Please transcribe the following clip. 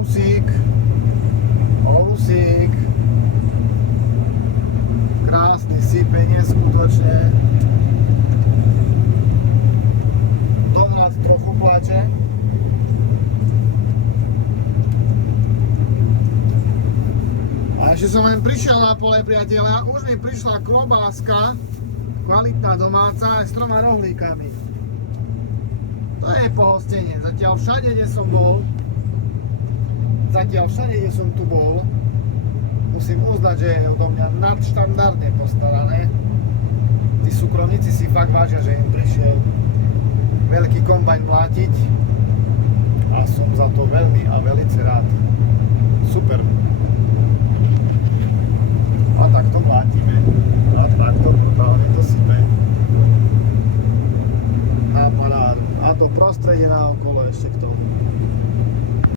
Holusík. Holusík. Krásne sypenie skutočne. Domáť trochu plače. A ešte som len prišiel na pole, priatelia, už mi prišla klobáska, kvalitná domáca, aj s 3 rohlíkami. To je pohostenie, zatiaľ všade, kde som tu bol, musím uznať, že je odo mňa nadštandardne postarané. Tí súkromníci si fakt vážia, že im prišiel veľký kombajn mlátiť a som za to veľmi a velice rád. Super. A takto mlátime. A takto brutálne to sype. Na parádu. A to prostredie naokolo ešte k tomu.